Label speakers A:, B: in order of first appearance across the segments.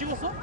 A: 찍었어?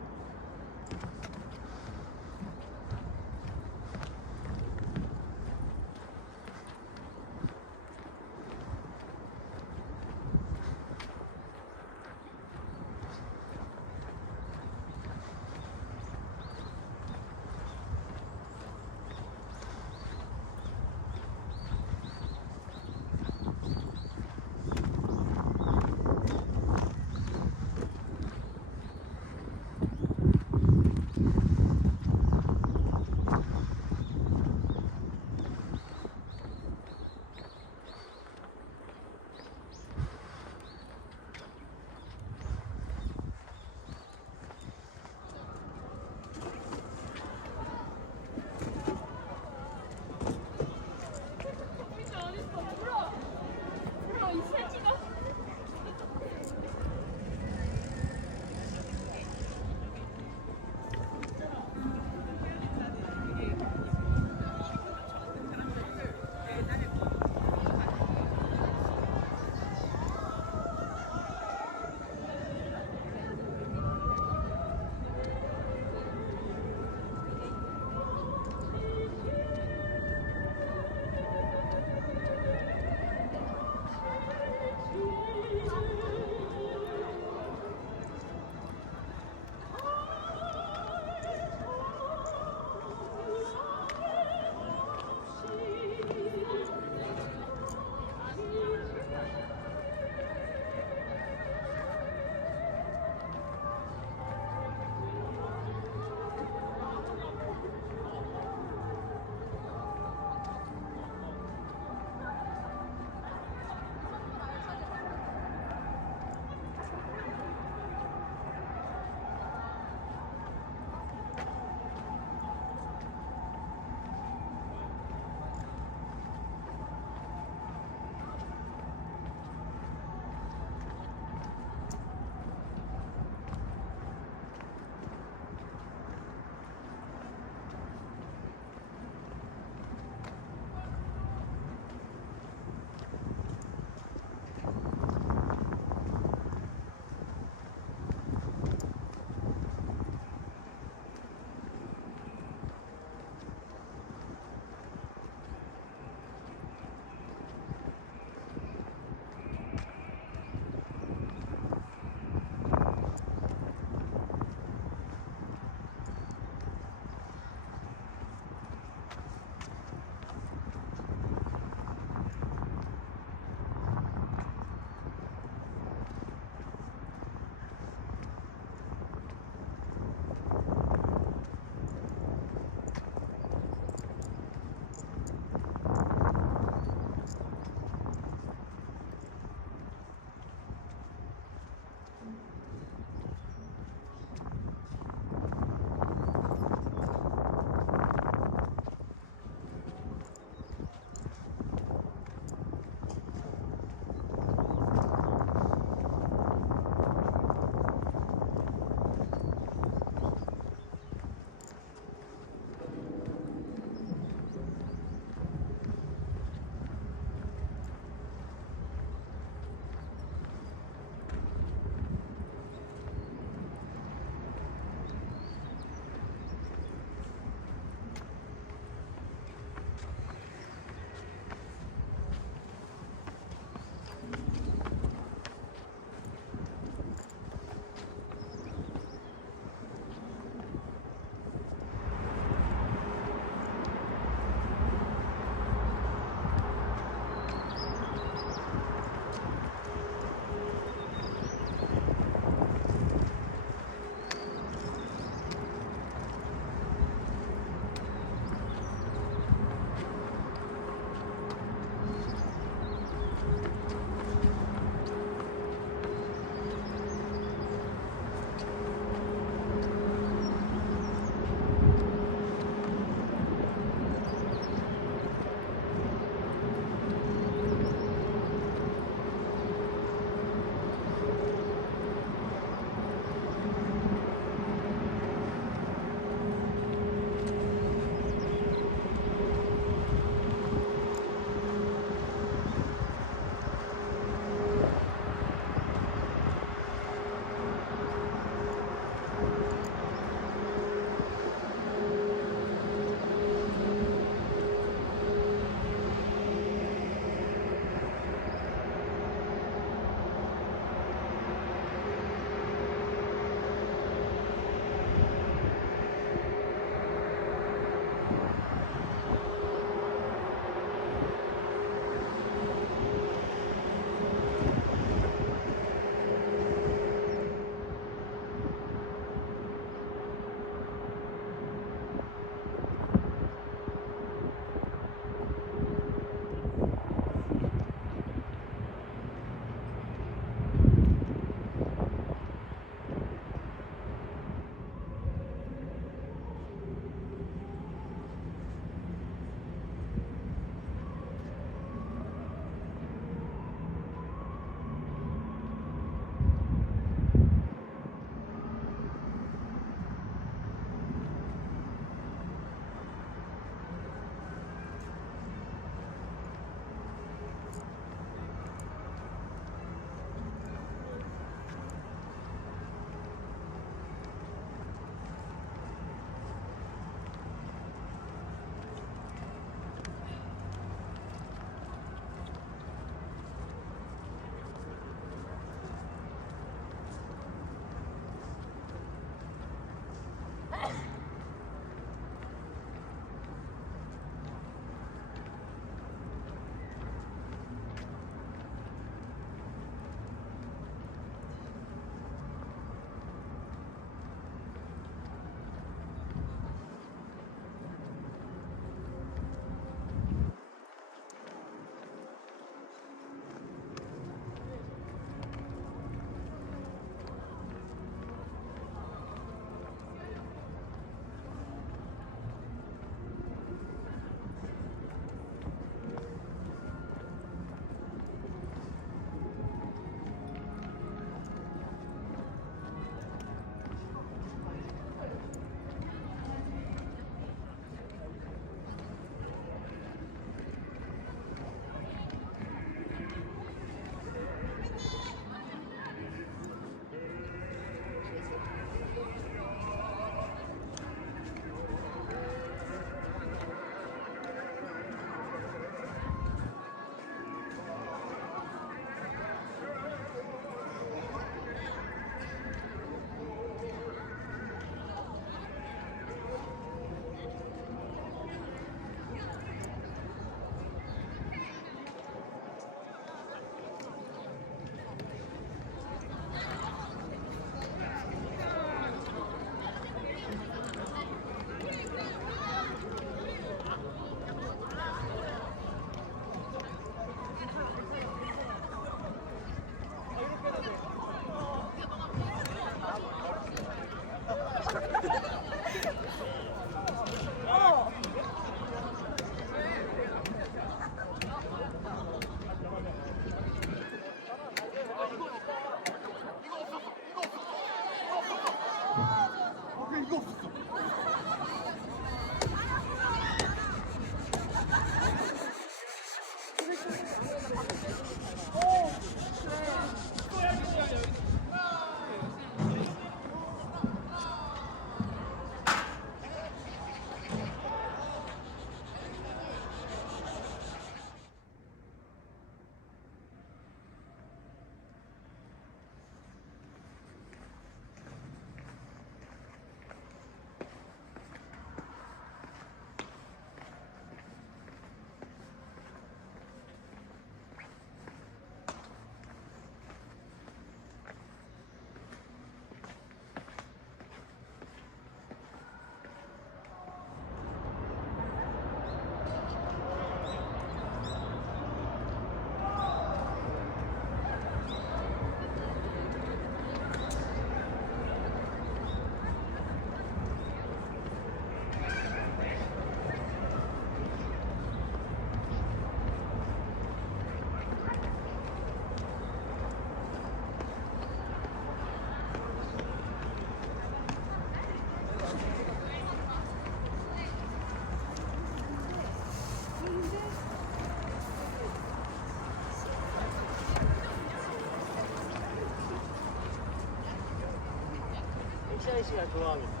B: 씨가 좋아하겠다.